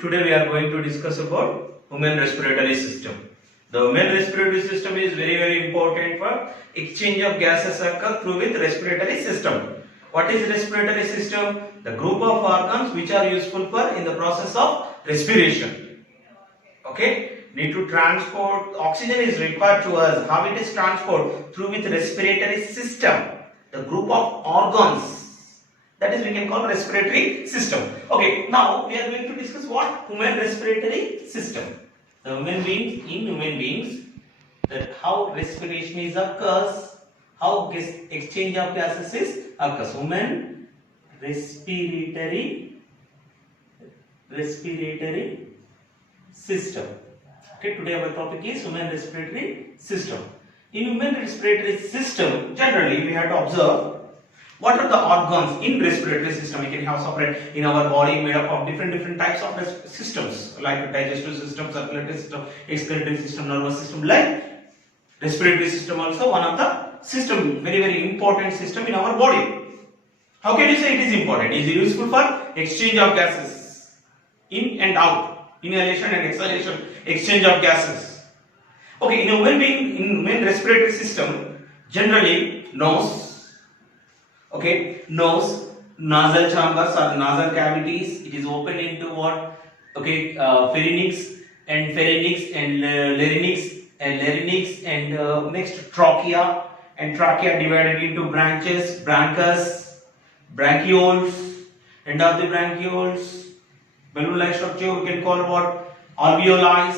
Today we are going to discuss about human respiratory system. The human respiratory system is very important for exchange of gases occur through with respiratory system. What is respiratory system? The group of organs which are useful for in the process of respiration. Okay, need to transport oxygen is required to us. How it is transport? Through with respiratory system. The group of organs. That is we can call respiratory system. Okay, now we are going to discuss what human respiratory system. The human beings, that how respiration is occurs, how exchange of gases is occurs. Human respiratory system. Okay, today our topic is human respiratory system. In human respiratory system, generally we have to observe what are the organs in respiratory system. We can have separate in our body made up of different types of systems like digestive system, circulatory system, excretory system, nervous system. Like respiratory system also one of the system, very important system in our body. How can you say it is important? It is useful for exchange of gases in and out, inhalation and exhalation, exchange of gases. Okay, in human respiratory system, generally nose. Okay, nose, nasal chambers or nasal cavities. It is open into what? Okay, pharynx and larynx and next trachea, and trachea divided into branches, bronchus, bronchioles, end of the bronchioles, balloon-like structure. We can call what? Alveoli,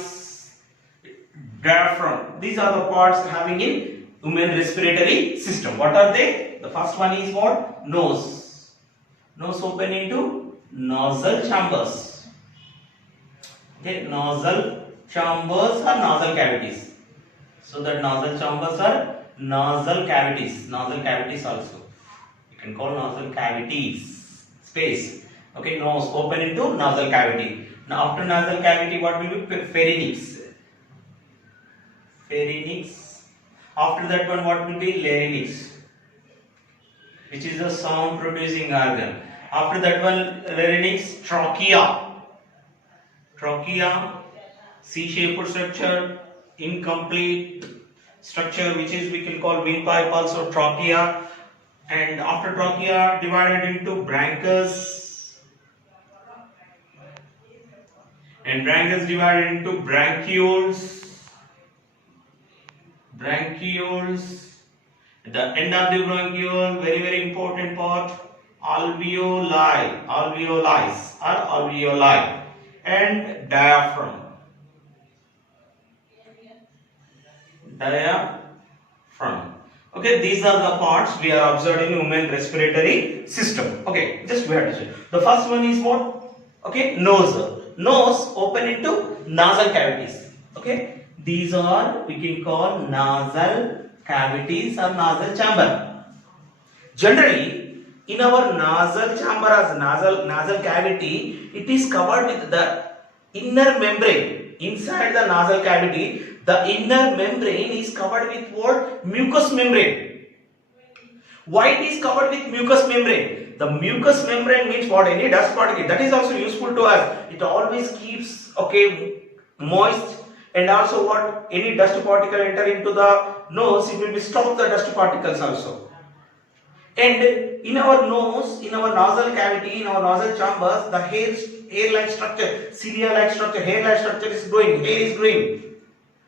diaphragm. These are the parts having in human respiratory system. What are they? The first one is what? Nose. Nose open into nasal chambers. Okay, nasal chambers are nasal cavities. So that nasal chambers are nasal cavities. Nasal cavities also. You can call nasal cavities. Space. Okay, nose open into nasal cavity. Now after nasal cavity, what will be? Pharynx. Pharynx. After that one, what will be? Larynx, which is a sound producing organ. After that one, larynx, trachea. Trachea, C-shaped structure, incomplete structure, which is we can call windpipe also, trachea. And after trachea, divided into bronchus, and bronchus divided into bronchioles. Bronchioles. The end of the bronchiole, very important part, alveoli, and diaphragm. Okay, these are the parts we are observing in human respiratory system. Okay, just we have to say. The first one is what? Okay, nose. Nose open into nasal cavities. Okay, these are we can call nasal cavities or nasal chamber. Generally, in our nasal chamber as nasal cavity, it is covered with the inner membrane. Inside the nasal cavity, the inner membrane is covered with what? Mucous membrane. Why it is covered with mucous membrane? The mucous membrane means what? Any dust particle. That is also useful to us. It always keeps moist. And also what? Any dust particle enter into the nose, it will be stop the dust particles also. And in our nose, in our nasal cavity, in our nasal chambers, the hair-like structure, cilia-like structure, hair-like structure is growing. Hair is growing.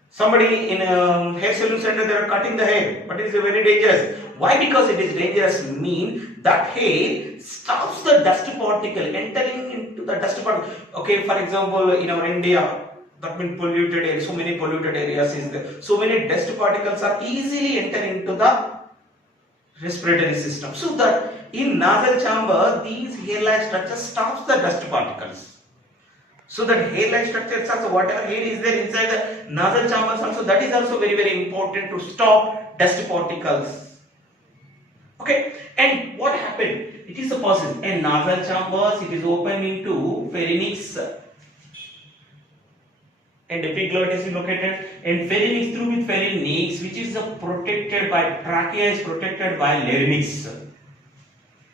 Somebody in a hair salon center, they are cutting the hair, but it is very dangerous. Why? Because it is dangerous mean that hair stops the dust particle entering into the dust particle. Okay, for example, in our India, that means polluted air, so many polluted areas is there. So many dust particles are easily entering into the respiratory system. So that in nasal chamber, these hair-like structures stops the dust particles. So that hair-like structures also, whatever hair is there inside the nasal chambers also, that is also very important to stop dust particles. Okay, and what happened? It is a process. In nasal chambers, it is open into pharynx. And epiglottis is located, and pharynx through with pharynx, which is protected by trachea, is protected by larynx.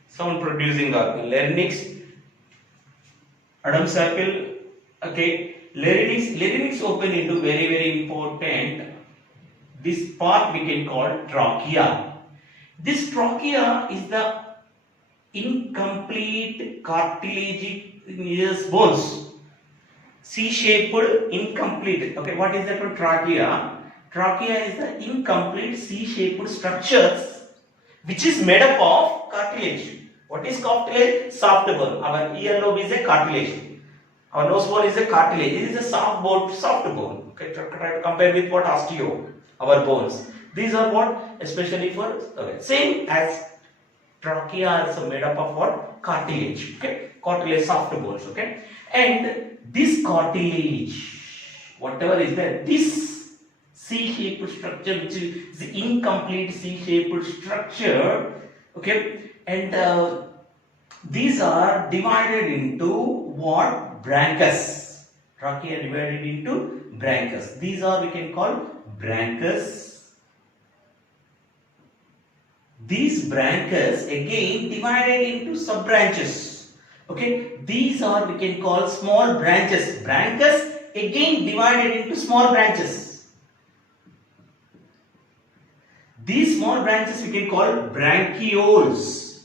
Sound producing organ. Larynx, Adam's apple, Okay, larynx open into very important. This part we can call trachea. This trachea is the incomplete cartilaginous bones. C-shaped, incomplete. Okay, what is that trachea? Trachea is the incomplete C-shaped structures which is made up of cartilage. What is cartilage? Soft bone. Our earlobe is a cartilage. Our nose bone is a cartilage. It is a soft bone. Okay, try to compare with what osteo, our bones. These are what, especially for same as trachea is made up of what? Cartilage. Okay, cartilage, soft bones. Okay, and this cartilage, whatever is there, this C-shaped structure, which is the incomplete C-shaped structure. Okay, and these are divided into what? Branchus. Trachea divided into branchus. These are we can call branchus. These branchus again divided into sub branches. Okay, these are we can call small branches. Branchus again divided into small branches. These small branches we can call branchioles.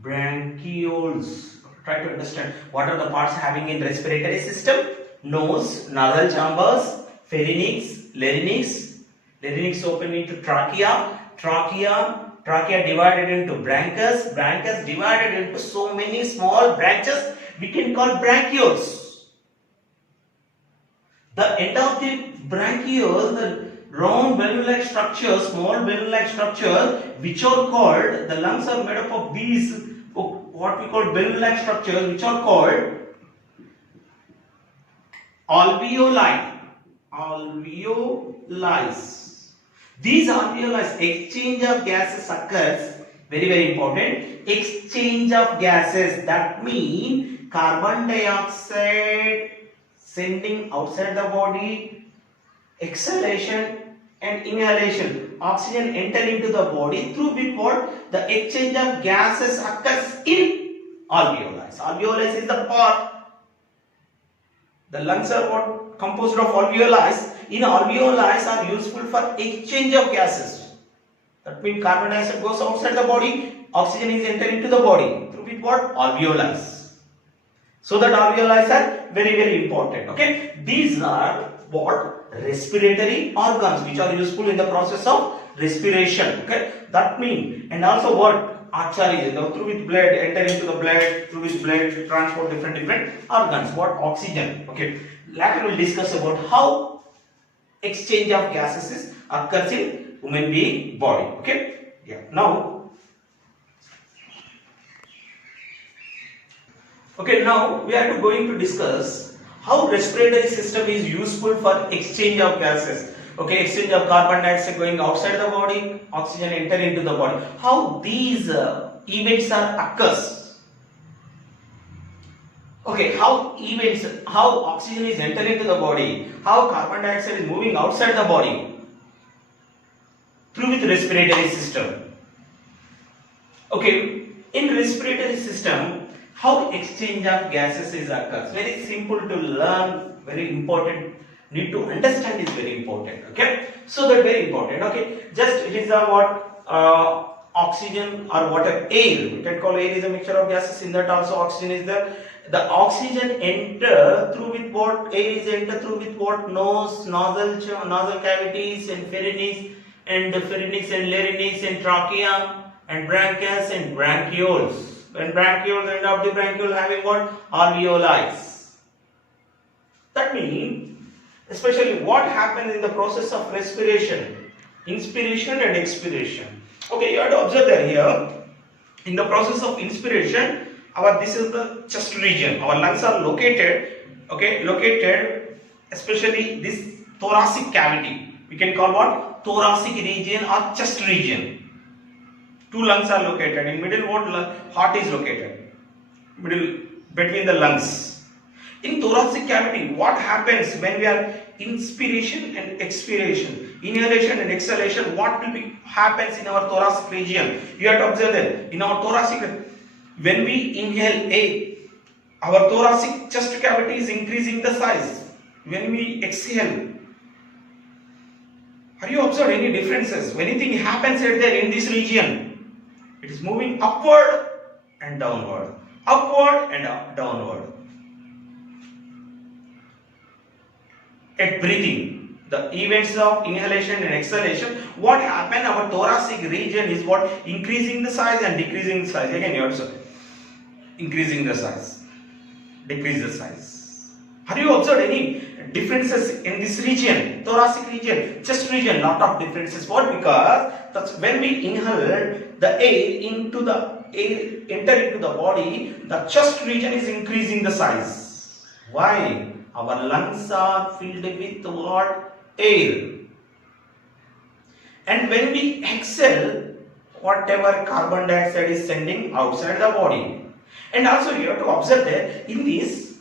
Branchioles. Try to understand what are the parts having in respiratory system. Nose, nasal chambers, pharynx, larynx. Larynx open into trachea. Trachea divided into branchus. Branchus divided into so many small branches we can call branchioles. The end of the branchiole, the round balloon-like structure, small balloon-like structure, which are called, the lungs are made up of these, what we call balloon-like structures, which are called alveoli. Alveoli. These alveoli, exchange of gases occurs, very important, exchange of gases, that means carbon dioxide sending outside the body, exhalation and inhalation, oxygen enter into the body, through which what? The exchange of gases occurs in alveoli. Alveoli is the part, the lungs are what? Composed of alveoli. In alveoli are useful for exchange of gases. That means carbon dioxide goes outside the body, oxygen is entering into the body, through which what? Alveoli. So that alveoli are very important. Okay, these are what? Respiratory organs which are useful in the process of respiration. Okay, that means, and also what? Arteries, through which blood enter into the blood, through which blood transport different organs. What? Oxygen. Okay, later we will discuss about how exchange of gases occurs in human being body. Okay, yeah. Now we are going to discuss how respiratory system is useful for exchange of gases. Okay, exchange of carbon dioxide going outside the body, oxygen enter into the body. How these events are occurs. Okay, how oxygen is entering into the body, how carbon dioxide is moving outside the body through with respiratory system. Okay, in respiratory system, how exchange of gases is occurs. Very simple to learn, very important. Need to understand is very important. Okay, so that very important. Okay, just it is a what oxygen or water, air. We can call air is a mixture of gases. In that also oxygen is there. The oxygen enter through with what? Air is enter through with what? Nose, nasal cavities and pharynx and larynx and trachea and branchus and branchioles. When branchioles end up the branchiole having what? Alveoli. That means, especially what happens in the process of respiration, inspiration and expiration. Okay, you have to observe that here. In the process of inspiration, this is the chest region. Our lungs are located. Okay, located, especially this thoracic cavity. We can call what? Thoracic region or chest region. Two lungs are located. In middle, what heart is located? Middle between the lungs. In thoracic cavity, what happens when we are inspiration and expiration, inhalation and exhalation? What will be happens in our thoracic region? You have to observe that in our thoracic, when we inhale air, our thoracic chest cavity is increasing the size. When we exhale, have you observed any differences? When anything happens right there in this region, it is moving upward and downward, upward and downward. At breathing, the events of inhalation and exhalation, what happen? Our thoracic region is what increasing the size and decreasing the size. Again, you also increasing the size, decrease the size. Have you observed any differences in this region, thoracic region, chest region? Lot of differences. What? Because that's when we inhale the air into the air enter into the body, the chest region is increasing the size. Why? Our lungs are filled with what? Air. And when we exhale, whatever carbon dioxide is sending outside the body. And also you have to observe that in this,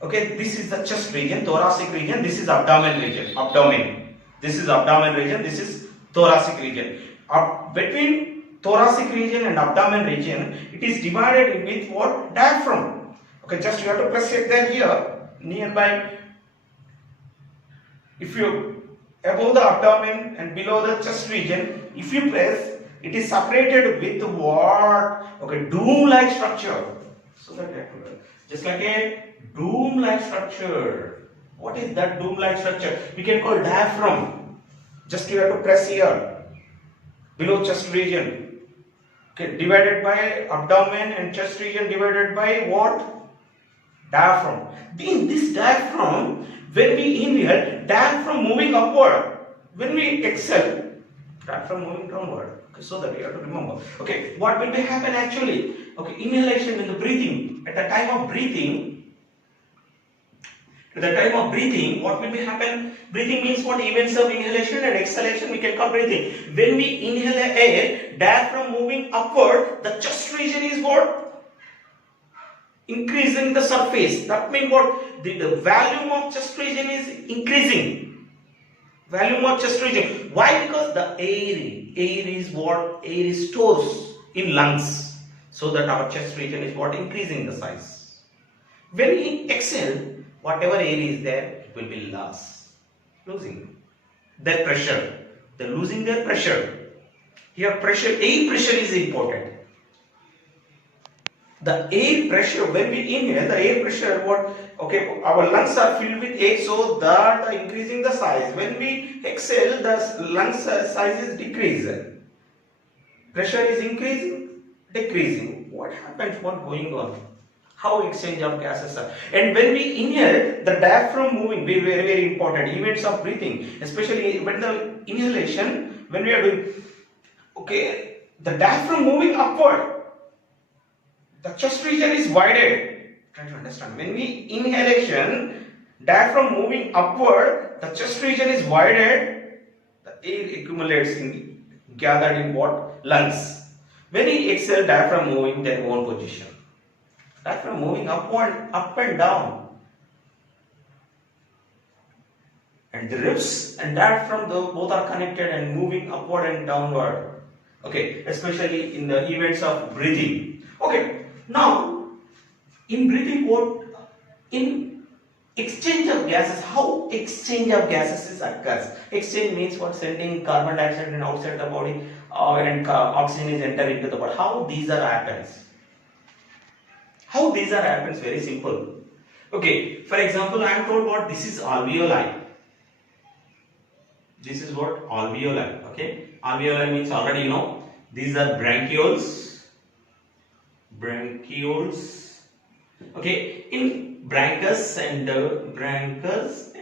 okay, this is the chest region, thoracic region, this is abdomen region, abdomen. This is abdomen region, this is thoracic region. Between thoracic region and abdomen region, it is divided with what? Diaphragm. Okay, just you have to press it there here. Nearby, if you above the abdomen and below the chest region, if you press, it is separated with what? Okay, dome-like structure. So that just like a dome-like structure. What is that dome-like structure? We can call diaphragm. Just you have to press here, below chest region. Okay, divided by abdomen and chest region divided by what? Diaphragm. In this diaphragm, when we inhale, diaphragm moving upward. When we exhale, diaphragm moving downward. Okay, so that you have to remember. Okay, what will be happen actually? Okay, inhalation and the breathing. At the time of breathing, what will be happen? Breathing means what? Events of inhalation and exhalation we can call breathing. When we inhale air, diaphragm moving upward, the chest region is what? Increasing the surface. That means what? The volume of chest region is increasing. Volume of chest region. Why? Because the air is what? Air is stores in lungs. So that our chest region is what? Increasing the size. When we exhale, whatever air is there, it will be lost. Losing their pressure. They are losing their pressure. Here pressure, air pressure is important. The air pressure, when we inhale, the air pressure, what? Okay, our lungs are filled with air, so that are increasing the size. When we exhale, the lungs size is decreasing. Pressure is increasing, decreasing. What happens? What going on? How exchange of gases are? And when we inhale, the diaphragm moving, very, very, very important. Events of breathing, especially when the inhalation, when we are doing, okay, the diaphragm moving upward. The chest region is widened. Try to understand. When we inhalation, diaphragm moving upward, the chest region is widened. The air accumulates gathered in what? Lungs. When we exhale, diaphragm moving their own position. Diaphragm moving upward, up and down. And the ribs and diaphragm both are connected and moving upward and downward. Okay, especially in the events of breathing. Okay. Now, in breathing, what? In exchange of gases, how exchange of gases occurs? Exchange means what? Sending carbon dioxide and outside the body, and oxygen is entering into the body. How these are happens? How these are happens? Very simple. Okay, for example, I am told what? This is alveoli. This is what? Alveoli. Okay, alveoli means already you know. These are bronchioles. Okay, in bronchus and bronchioles.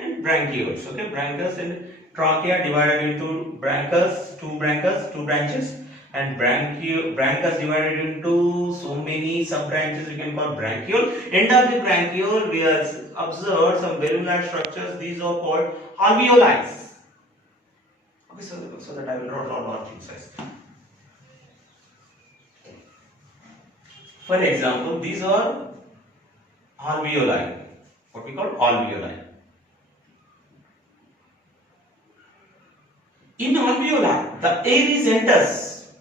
Okay, bronchus and trachea divided into bronchus, two branches, and bronchus divided into so many sub branches we can call bronchiole. End of the bronchiole we have observed some balloon-like structures. These are called alveoli. Okay, so that I will not draw things. For example, these are alveoli, what we call alveoli. In alveoli, the air is enters.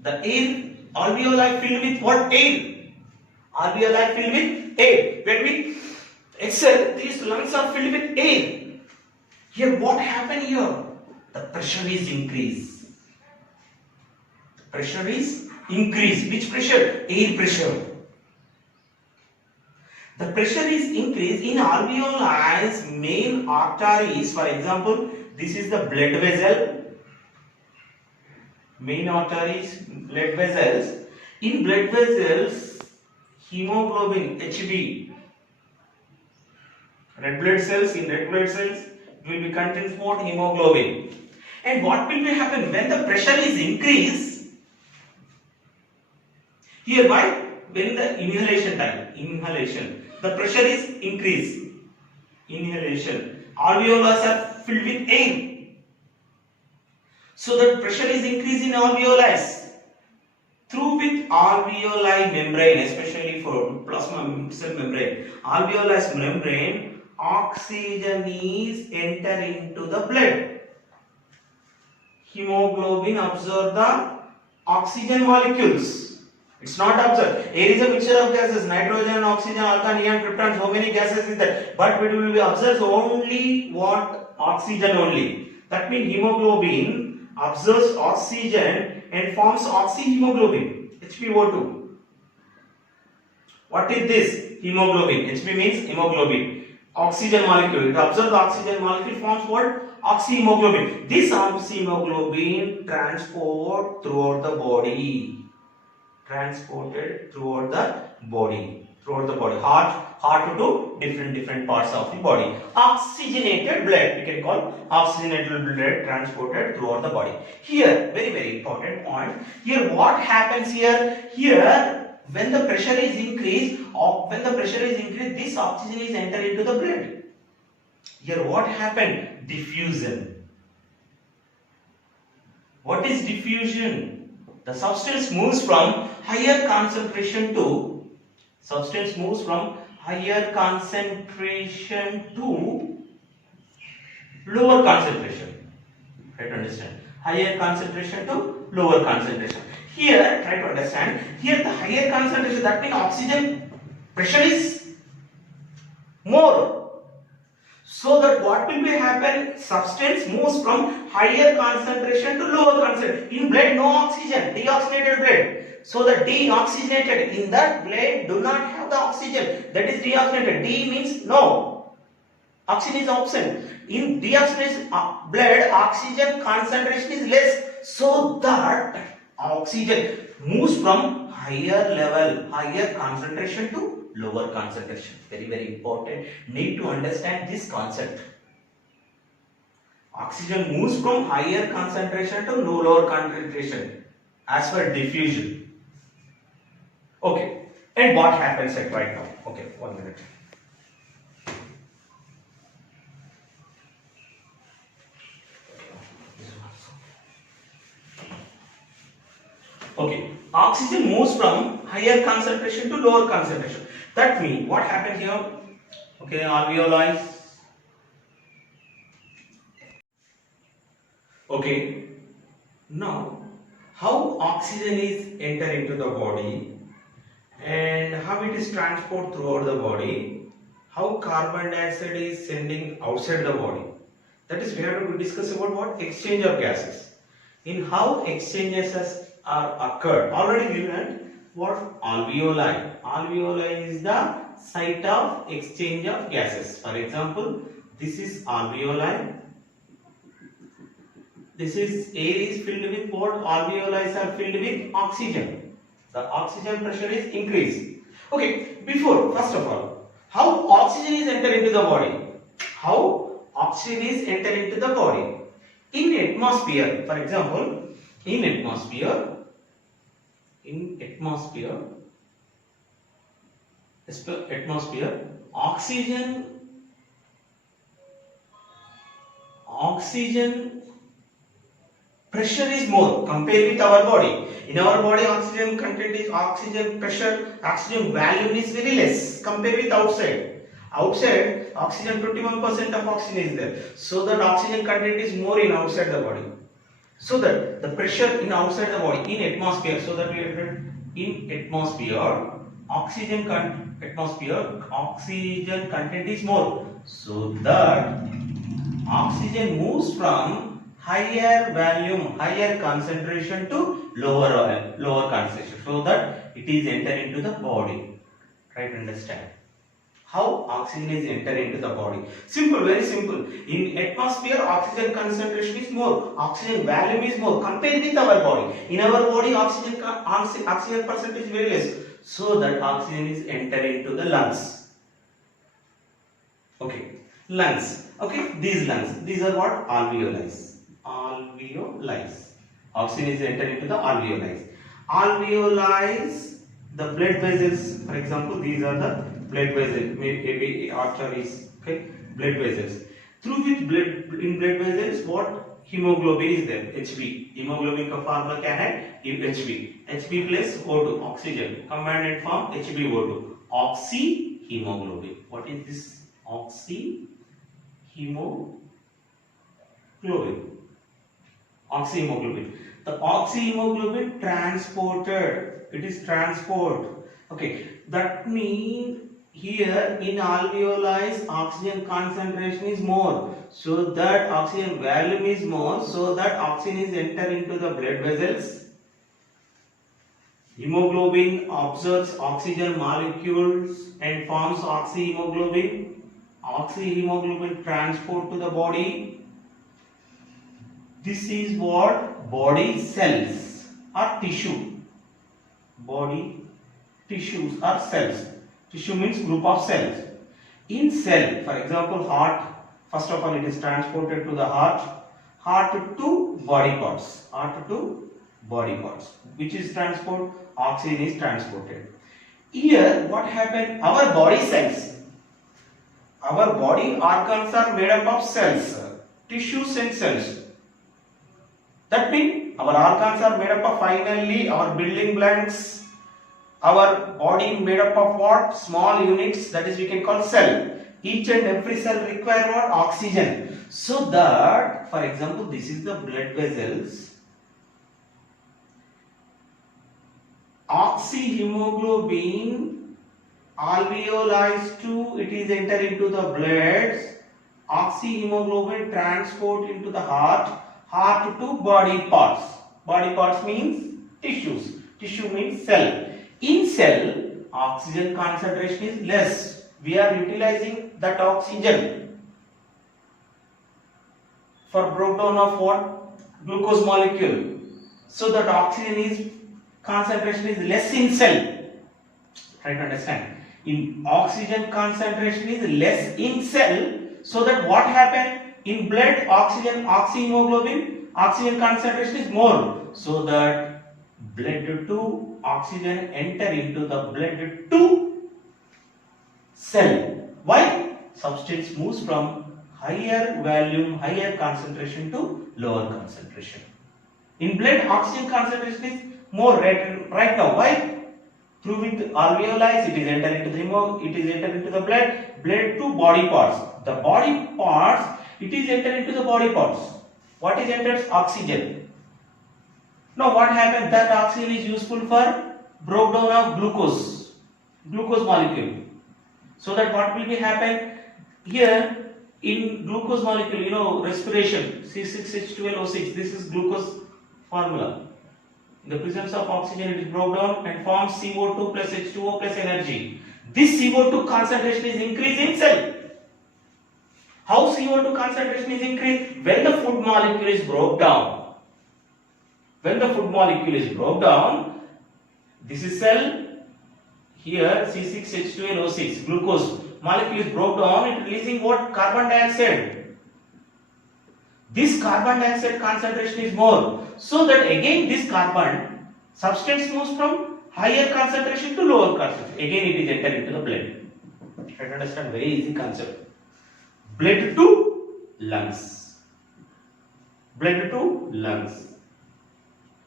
The air, alveoli filled with what? Air. Alveoli filled with air. When we exhale, these lungs are filled with air. Here, what happened here? The pressure is increased. Pressure is increased. Which pressure? Air pressure. The pressure is increased in alveoli's main arteries. For example, this is the blood vessel. Main arteries, blood vessels. In blood vessels, hemoglobin Hb, red blood cells. In red blood cells, will be contains more hemoglobin. And what will be happen when the pressure is increased? Hereby, when the inhalation time, the pressure is increased. Inhalation, alveoli are filled with air. So the pressure is increased in alveoli. Through with alveoli membrane, especially for plasma cell membrane, alveoli membrane, oxygen is enter into the blood. Hemoglobin absorb the oxygen molecules. It's not absorbed. Air is a mixture of gases, nitrogen, oxygen, argon, neon, krypton. So many gases is there, but it will be absorbed only what? Oxygen only. That means hemoglobin absorbs oxygen and forms oxyhemoglobin, HbO2. What is this? Hemoglobin. Hb means hemoglobin. Oxygen molecule. It absorbs the oxygen molecule, forms what? Oxyhemoglobin. This oxyhemoglobin transport throughout the body. Transported throughout the body. Heart to different parts of the body. Oxygenated blood, we can call oxygenated blood transported throughout the body. Here, very important point. Here, what happens here? Here, when the pressure is increased, this oxygen is entered into the blood. Here, what happened? Diffusion. What is diffusion? The substance moves from higher concentration to lower concentration. Try to understand. Higher concentration to lower concentration. Here, try to understand. Here, the higher concentration, that means oxygen pressure is more. So that what will be happen? Substance moves from higher concentration to lower concentration. In blood, no oxygen, deoxygenated blood. So the deoxygenated, in that blood do not have the oxygen. That is deoxygenated. De means no. Oxygen is absent. In deoxygenated blood, oxygen concentration is less. So that oxygen moves from higher concentration to lower concentration. Very important. Need to understand this concept. Oxygen moves from higher concentration to lower concentration as per diffusion. Okay. And what happens at right now? Okay, 1 minute. Okay. Oxygen moves from higher concentration to lower concentration. That means what happened here? Okay, alveoli. Okay. Now, how oxygen is enter into the body and how it is transported throughout the body, how carbon dioxide is sending outside the body. That is, we have to discuss about what? Exchange of gases. In how exchanges are occurred. Already we learned what? Alveoli. Alveoli is the site of exchange of gases. For example, this is alveoli. This is air is filled with what? Alveoli are filled with oxygen. The oxygen pressure is increased. Okay, first of all, how oxygen is entered into the body? How oxygen is entered into the body? In atmosphere, for example, in atmosphere, oxygen pressure is more compared with our body. In our body, oxygen content is oxygen pressure, oxygen value is very less compared with outside. Outside, oxygen 21% of oxygen is there. So that oxygen content is more in outside the body. So that the pressure in outside the body, in atmosphere, so that we have in atmosphere, atmosphere, oxygen content is more, so that oxygen moves from higher volume, higher concentration to lower concentration, so that it is enter into the body. Try to understand how oxygen is enter into the body. Simple, very simple. In atmosphere, oxygen concentration is more, oxygen volume is more compared with our body. In our body, oxygen percentage is very less, so that oxygen is enter into the lungs. Okay, lungs. Okay, these lungs. These are what? Alveoli. Alveoli. Oxygen is enter into the alveoli. Alveoli, the blood vessels. For example, these are the blood vessels. Maybe arteries. Okay, blood vessels. Through which blood vessels, what? Hemoglobin is there. Hb. Hemoglobin का formula क्या है? Hb. Hb plus O2, oxygen. Combined and form HbO2. Oxyhemoglobin. What is this? Oxyhemoglobin. Oxyhemoglobin. The oxyhemoglobin transported. It is transport. Okay. That means here in alveoli oxygen concentration is more, so that oxygen volume is more, so that oxygen is enter into the blood vessels. Hemoglobin absorbs oxygen molecules and forms oxyhemoglobin. Oxyhemoglobin transport to the body. This is what? Body cells or tissue. Body tissues or cells. Tissue means group of cells. In cell, for example, heart. First of all, it is transported to the heart. Heart to body parts. Heart to body parts. Which is transport? Oxygen is transported. Here, what happened? Our body cells. Our body organs are made up of cells, tissues and cells. That means our organs are made up of finally our building blocks. Our body made up of what? Small units, that is we can call cell. Each and every cell require what? Oxygen. So that, for example, this is the blood vessels. Oxyhemoglobin alveoli to it is enter into the blood. Oxyhemoglobin transport into the heart. Heart to body parts. Body parts means tissues. Tissue means cell. In cell, oxygen concentration is less. We are utilizing that oxygen for breakdown of what? Glucose molecule. So that oxygen is concentration is less in cell. Try to understand. In oxygen concentration is less in cell, so that what happened? In blood, oxyhemoglobin, oxygen concentration is more, so that blood to oxygen enter into the blood to cell. Why? Substance moves from higher volume, higher concentration to lower concentration. In blood, oxygen concentration is more right now. Why? Through with alveoli, it is enter into the blood to body parts. The body parts, it is enter into the body parts. What is enters? Oxygen. Now what happens? That oxygen is useful for breakdown of glucose molecule. So that what will be happen here in glucose molecule, respiration, C6H12O6, this is glucose formula. In the presence of oxygen, it is broken down and forms CO2 plus H2O plus energy. This CO2 concentration is increased in cell. How CO2 concentration is increased? When the food molecule is broke down. When the food molecule is broke down, this is cell. Here C6H12O6, glucose molecule is broke down, it releasing what? Carbon dioxide. This carbon dioxide concentration is more, so that again this carbon substance moves from higher concentration to lower concentration. Again it is entered into the blood. Try to understand, very easy concept. Blood to lungs. Blood to lungs.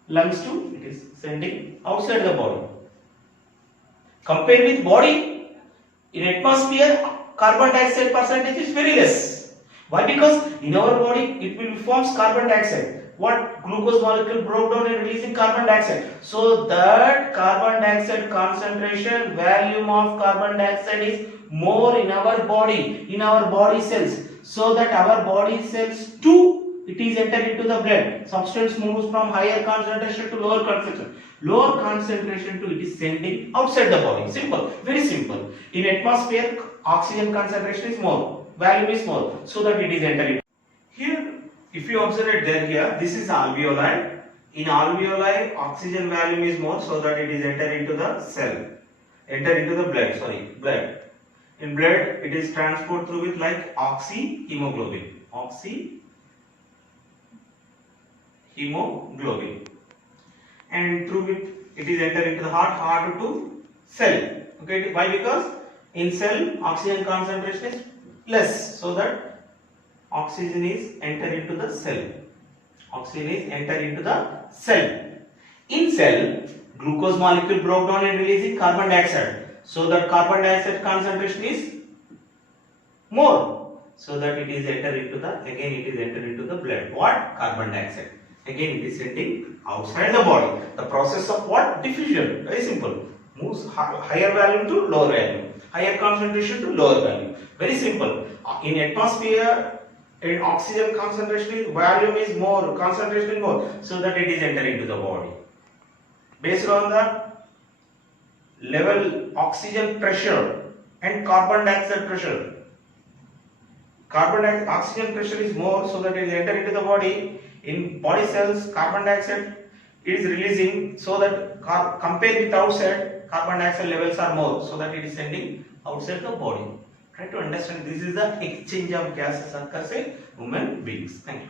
Lungs to, it is sending outside the body. Compared with body, in atmosphere carbon dioxide percentage is very less. Why? Because in our body it will forms carbon dioxide. what glucose molecule broke down and releasing carbon dioxide. So that carbon dioxide concentration, volume of carbon dioxide is more in our body cells. So that our body cells too, it is entered into the blood. Substance moves from higher concentration to lower concentration. Lower concentration to it is sending outside the body. Simple, very simple. In atmosphere, oxygen concentration is more, volume is more, so that it is entering. Here, if you observe it there here, this is alveoli. In alveoli, oxygen volume is more, so that it is enter into the cell, enter into the blood. Sorry, blood. In blood, it is transported through with like oxyhemoglobin. Oxyhemoglobin. And through it is enter into the heart to cell. Okay, why? Because in cell oxygen concentration is less, so that oxygen is enter into the cell. Oxygen is enter into the cell. In cell, glucose molecule broke down and releasing carbon dioxide. So that carbon dioxide concentration is more, so that it is enter into the, again it is enter into the blood. What? Carbon dioxide. Again it is sending outside the body. The process of what? Diffusion. Very simple. Moves higher value to lower value. Higher concentration to lower value. Very simple. In atmosphere, in oxygen concentration is, volume is more, concentration is more, so that it is entering into the body. Based on the level oxygen pressure and carbon dioxide pressure. Oxygen pressure is more, so that it is entering into the body. In body cells, carbon dioxide is releasing, so that compared with outside, carbon dioxide levels are more, so that it is sending outside the body. Try to understand, this is the exchange of gases occurs in human beings. Thank you.